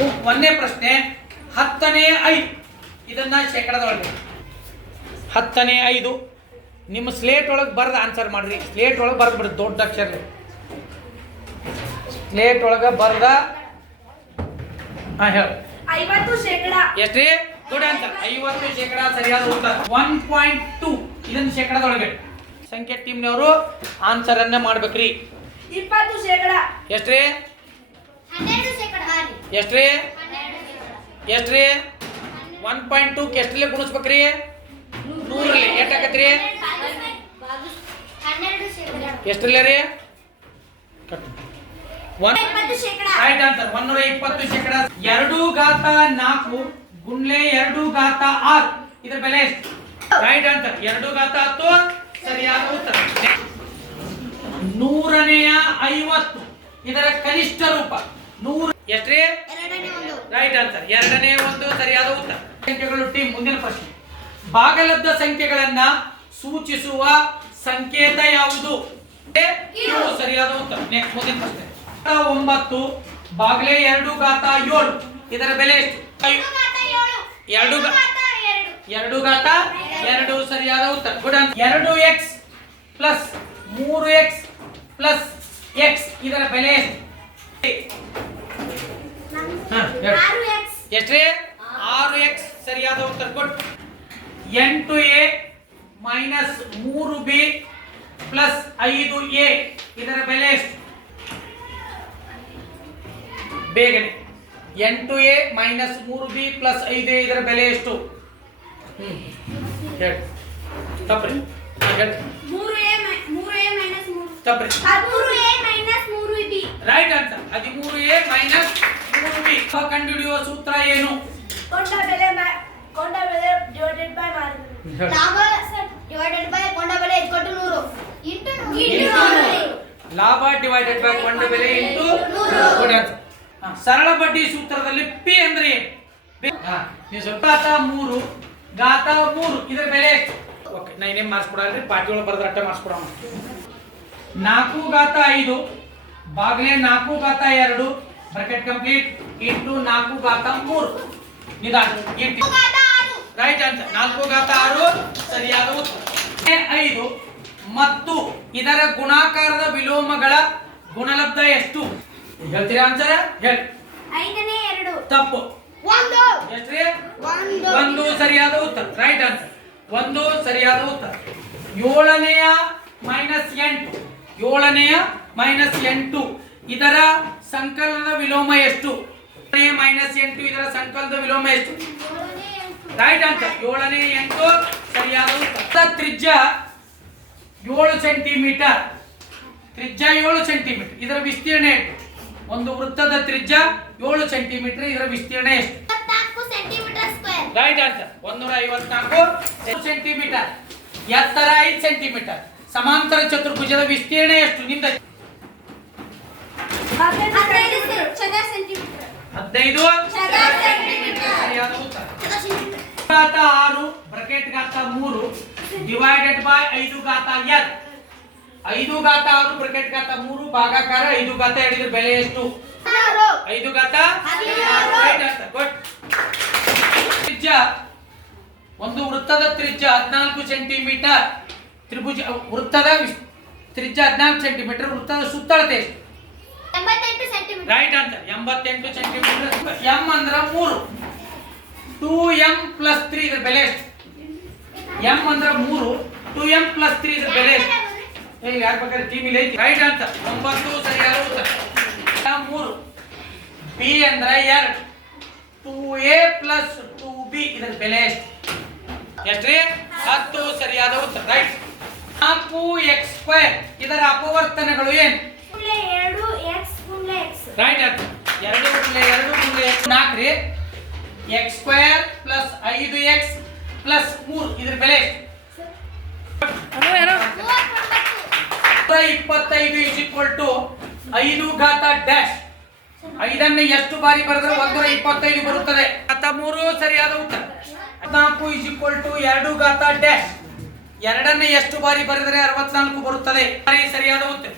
ಒಂದನೇ ಪ್ರಶ್ನೆ ಹತ್ತನೇ ಐದು. ಇದನ್ನ ಶೇಕಡದೊಳಗೆ. ಹತ್ತನೇ ಐದು. ನಿಮ್ಮ ಸ್ಲೇಟ್ ಒಳಗೆ ಬರ್ದು ಆನ್ಸರ್ ಮಾಡ್ರಿ. ಸ್ಲೇಟ್ ಒಳಗೆ ಬರ್ದು ಬಿಡ್ರಿ ದೊಡ್ಡ ಅಕ್ಷರ ಸ್ಲೇಟ್ ಒಳಗೆ ಬರ್ದ ಹಾಂ ಹೇಳಿ. ಐವತ್ತು ಶೇಕಡ. ಎಷ್ಟ್ರಿ ದೊಡ್ಡ ಆನ್ಸರ್ ಐವತ್ತು ಶೇಕಡ ಸರಿಯಾದ ಉತ್ತರ. ಒನ್ ಪಾಯಿಂಟ್ ಟೂ ಇದನ್ನ ಶೇಕಡದೊಳಗೆ. ಸಂಖ್ಯೆ ಟೀಮ್ನವರು ಆನ್ಸರ್ ಅನ್ನ ಮಾಡ್ಬೇಕ್ರಿ. ಇಪ್ಪತ್ತು ಶೇಕಡ. ಎಷ್ಟ್ರಿ ಶೇಕಡ ರೀ ಎಷ್ಟು ರೀ ಎಷ್ಟ್ರಿ ಒನ್ ಪಾಯಿಂಟ್ ಟೂ ಎಷ್ಟರಲ್ಲಿ ಗುಣಿಸ್ಬೇಕ್ರಿ? ನೂರಲ್ಲಿ. ಎಷ್ಟಾಗತ್ರಿ ರೀ ಎಷ್ಟರಲ್ಲಿ ರೀ? ಒನ್ ಇಪ್ಪತ್ತು ಶೇಕಡ. ರೈಟ್ ಆನ್ಸರ್ ಒನ್ನೂರ ಇಪ್ಪತ್ತು ಶೇಕಡ. ಎರಡು ಘಾತ ನಾಲ್ಕು ಗುಂಡ್ಲೆ ಎರಡು ಘಾತ ಆರು. ಇದ್ರ ಬೆಲೆ ಎಷ್ಟು? ರೈಟ್ ಆನ್ಸರ್ ಎರಡು ಘಾತ ಹತ್ತು ಸರಿಯಾದ ಉತ್ತರ ನೂರನೆಯ ಐವತ್ತು. ಇದರ ಕನಿಷ್ಠ ರೂಪ. ನೂರ. ಒಂದು. ರೈಟ್ ಆನ್ಸರ್ ಎರಡನೇ ಒಂದು ಸರಿಯಾದ ಉತ್ತರ. ಸಂಖ್ಯೆಗಳು ಟೀಮ್ ಮುಂದಿನ ಪ್ರಶ್ನೆ. ಭಾಗಲಬ್ಧ ಸಂಖ್ಯೆಗಳನ್ನ ಸೂಚಿಸುವ ಸಂಕೇತ ಯಾವುದು? ಸರಿಯಾದ ಉತ್ತರ. ನೆಕ್ಸ್ಟ್ ಮುಂದಿನ ಪ್ರಶ್ನೆ. ಒಂಬತ್ತು ಬಾಗ್ಲೆ ಎರಡು ಗಾತ ಏಳು. ಇದರ ಬೆಲೆ ಎಷ್ಟು? ಎರಡು ಎರಡು ಗಾತ ಎರಡು ಸರಿಯಾದ ಉತ್ತರ. ಗುಡ್ ಎರಡು ಎಕ್ಸ್ ಪ್ಲಸ್ ಮೂರು ಎಕ್ಸ್ ಪ್ಲಸ್ ಎಕ್ಸ್ ಇದರ ಬೆಲೆ ಎಷ್ಟು? ಹಾ, ಹೇಳು. ಆರು ಎಕ್ಸ್. ಸರಿಯಾದ ಉತ್ತರ ಕೊಟ್ಟು ಎಂಟು ಎ ಮೈನಸ್ ಮೂರು ಬಿ ಪ್ಲಸ್ ಐದು ಎ. ಇದರ ಬೆಲೆ ಎಷ್ಟು? ಬೇಗನೆ. ಎಂಟು ಎ ಮೈನಸ್ ಮೂರು ಬಿ ಪ್ಲಸ್ ಐದು ಎ ಇದರ ಬೆಲೆ ಎಷ್ಟು? ಹೇಳಿ. ತಪ್ಪ್ರಿ. Right answer. ಹದಿಮೂರು ಎ ಮೈನಸ್ ಮೂರು ಬಿ ಕಂಡುಹಿಡಿಯುವ ಸೂತ್ರ ಏನು ಕೊಂಡ ಬೆಲೆ ಮ- ಕೊಂಡ ಬೆಲೆ ಡಿವೈಡೆಡ್ ಬೈ ಮಾರಿದ ಹೇಳಿ. ಲಾಭ ಡಿವೈಡೆಡ್ ಬೈ ಕೊಂಡ ಬೆಲೆ ಇಸ್ಕೊಟ್ಟು ನೂರು ಇಂಟು ನೂರು ಇಂಟು ನೂರು. ಲಾಭ ಡಿವೈಡೆಡ್ ಬೈ ಕೊಂಡ ಬೆಲೆ ಇಂಟು ಗುಡ್ ಆನ್ಸರ್. ಹಾ, ಸರಳ ಬಡ್ಡಿ ಸೂತ್ರದಲ್ಲಿ ಪಿ ಅಂದ್ರೆ ಏನು ಪಿ- ಹಾ, ನೀವು ಸ್ವಲ್ಪ ಘಾತ ಮೂರು ಘಾತ ಮೂರು ಇದರ ಬೆಲೆ ಎಷ್ಟು ಓಕೆ ನಾ ಇನ್ನೇನು ಮಾಡಿಸ್ಕೊಡಲ್ರಿ ಪಾಟಿ ಒಳಗೆ ಬರೆದ್ರೆ ಅಟ್ಟೆ ಮಾಡಿಸ್ಕೊಡೋಣ ನಾಲ್ಕು ಘಾತ ಐದು ಬಾಗ್ಲೆ ನಾಲ್ಕು ಘಾತ ಎರಡು ಬ್ರಾಕೆಟ್ ಕಂಪ್ಲೀಟ್ ಇಂಟು ನಾಲ್ಕು ಘಾತ ಮೂರು. ನಿಧಾನ. ರೈಟ್ ಆನ್ಸರ್ ನಾಲ್ಕು ಘಾತ ಆರು. ಸರಿಯಾದ ಉತ್ತರ. ಐದು. ಮತ್ತು ಇದರ ಗುಣಾಕಾರದ ವಿಲೋಮಗಳ ಗುಣಲಬ್ಧ ಎಷ್ಟು? ಹೇಳ್ತೀರಾ ಆನ್ಸರ್ ಹೇಳಿ. ಐದನೇ ಎರಡು. ತಪ್ಪು. ಒಂದು. ಎಷ್ಟ್ರಿ? ಒಂದು. ಒಂದು ಸರಿಯಾದ ಉತ್ತರ. ರೈಟ್ ಆನ್ಸರ್ ಒಂದು ಸರಿಯಾದ ಉತ್ತರ. ಏಳನೆಯ ಮೈನಸ್ ಎಂಟು. ಏಳನೆಯ ಮೈನಸ್ ಎಂಟು. ಇದರ ಸಂಕಲನದ ವಿಲೋಮ ಎಷ್ಟು? ಮೈನಸ್ ಎಂಟು ಇದರ ಸಂಕಲನದ ವಿಲೋಮ ಎಷ್ಟು? ರೈಟ್ ಅಂತ ಏಳನೇ ಎಂಟು ಸರಿಯಾದ ಉತ್ತರ. ತ್ರಿಜ್ಯ ಏಳು ಸೆಂಟಿಮೀಟರ್ ತ್ರಿಜ್ಯ ಏಳು ಸೆಂಟಿಮೀಟರ್ ಇದರ ವಿಸ್ತೀರ್ಣ ಎಷ್ಟು? ಒಂದು ವೃತ್ತದ ತ್ರಿಜ್ಯ ಏಳು ಸೆಂಟಿಮೀಟರ್ ಇದರ ವಿಸ್ತೀರ್ಣ ಎಷ್ಟು? ರೈಟ್ ಆನ್ಸರ್ ಒಂದೂರ ಐವತ್ನಾಲ್ಕು ಸೆಂಟಿಮೀಟರ್ ಎತ್ತರ ಐದು ಸೆಂಟಿಮೀಟರ್ ಸಮಾಂತರ ಚತುರ್ಭುಜದ ವಿಸ್ತೀರ್ಣ ಎಷ್ಟು? ನಿಂದ ಹದಿನೈದು ಚದರ ಸೆಂಟಿಮೀಟರ್ ಹದಿನೈದು ಚದರ ಸೆಂಟಿಮೀಟರ್. ಸರಿಯಾದ ಉತ್ತರ ಚದರ ಸೆಂಟಿಮೀಟರ್. ಘಾತ ಆರು ಬ್ರಕೆಟ್ ಘಾತ ಮೂರು ಡಿವೈಡೆಡ್ ಬೈ ಐದು ಘಾತ ಎನ್. ಐದು ಘಾತ ಆರು ಬ್ರಕೆಟ್ ಘಾತ ಮೂರು ಭಾಗಾಕಾರ ಐದು ಘಾತ ಹಿಡಿದ್ರೆ ಬೆಲೆ ಎಷ್ಟು? ಐದು ಘಾತ. ತ್ರಿಜ್ಯ. ಒಂದು ವೃತ್ತದ ತ್ರಿಜ್ಯ ಹದಿನಾಲ್ಕು ಸೆಂಟಿಮೀಟರ್. ತ್ರಿಭುಜ ವೃತ್ತದ ತ್ರಿಜ್ಯ ಹದಿನಾಲ್ಕು ಸೆಂಟಿಮೀಟರ್. ವೃತ್ತದ ಸುತ್ತಳತೆ ಎಷ್ಟು? ರೈಟ್ ಆನ್ಸರ್ ಎಂಬತ್ತೆಂಟು ಸೆಂಟಿಮೀಟರ್ ಎಂ ಅಂದ್ರ ಮೂರು. ಟೂ ಎಂ ಪ್ಲಸ್ ತ್ರೀ ಇದ್ರ ಬೆಲೆ ಎಷ್ಟು ಎಂ ಅಂದ್ರ ಮೂರು ಟೂ ಎಂ ಪ್ಲಸ್ ತ್ರೀ ಇದ್ರ ಬೆಲೆ ಎಷ್ಟು ಹೇಗೆ ಯಾರ ಬೇಕಾದ್ರೆ ಟೀಮ್ ಇಲ್ಲಿ ಐತಿ. ರೈಟ್ ಆನ್ಸರ್ ಒಂಬತ್ತು ಸರಿಯಾದ ಉತ್ತರ. ಮೂರು. ಬಿ ಅಂದ್ರ ಎರಡು. Two A plus two B ಇದ್ರ ಬೆಲೆ ಎಷ್ಟು ಎಷ್ಟ್ರಿ ಹತ್ತು ಸರಿಯಾದ ಉತ್ತರ. ರೈಟ್ ನಾಲ್ಕು ಎಕ್ಸ್ ಸ್ಕ್ವೇರ್ ಇದರ ಅಪವರ್ತನಗಳು ಏನು ಗುಂಡ್ಲೆ ಎರಡು ಎಕ್ಸ್ ಗುಂಡ್ಲೆ ಎಕ್ಸ್ ರೈಟ್ ಆನ್ಸರ್ ಎರಡು ಗುಂಡ್ಲೆ ಎರಡು ಗುಂಡ್ಲೆ ನಾಲ್ಕು ರೀ. ಎಕ್ಸ್ ಸ್ಕ್ವೇರ್ ಪ್ಲಸ್ ಐದು ಎಕ್ಸ್ ಪ್ಲಸ್ ಮೂರು. ಇದ್ರ ಬೆಲೆ ಇಪ್ಪತ್ತೈದು ಇಸ್ ಈಕ್ವಲ್ ಟು ಐದು ಘಾತ ಡ್ಯಾಶ್ ಐದನ್ನು ಎಷ್ಟು ಬಾರಿ ಬರೆದ್ರೆ? ಒಂದೂರ ಇಪ್ಪತ್ತೈದು ಬರುತ್ತದೆ. ಘಾತ ಮೂರು ಸರಿಯಾದ ಉತ್ತರ. ಹದಿನಾಲ್ಕು ಇಸ್ ಈಕ್ವಲ್ ಟು ಎರಡು ಘಾತ ಡ್ಯಾಶ್ ಎರಡನ್ನು ಎಷ್ಟು ಬಾರಿ ಬರೆದರೆ ಅರವತ್ನಾಲ್ಕು ಬರುತ್ತದೆ? ಬಾರಿ ಸರಿಯಾದ ಉತ್ತರ.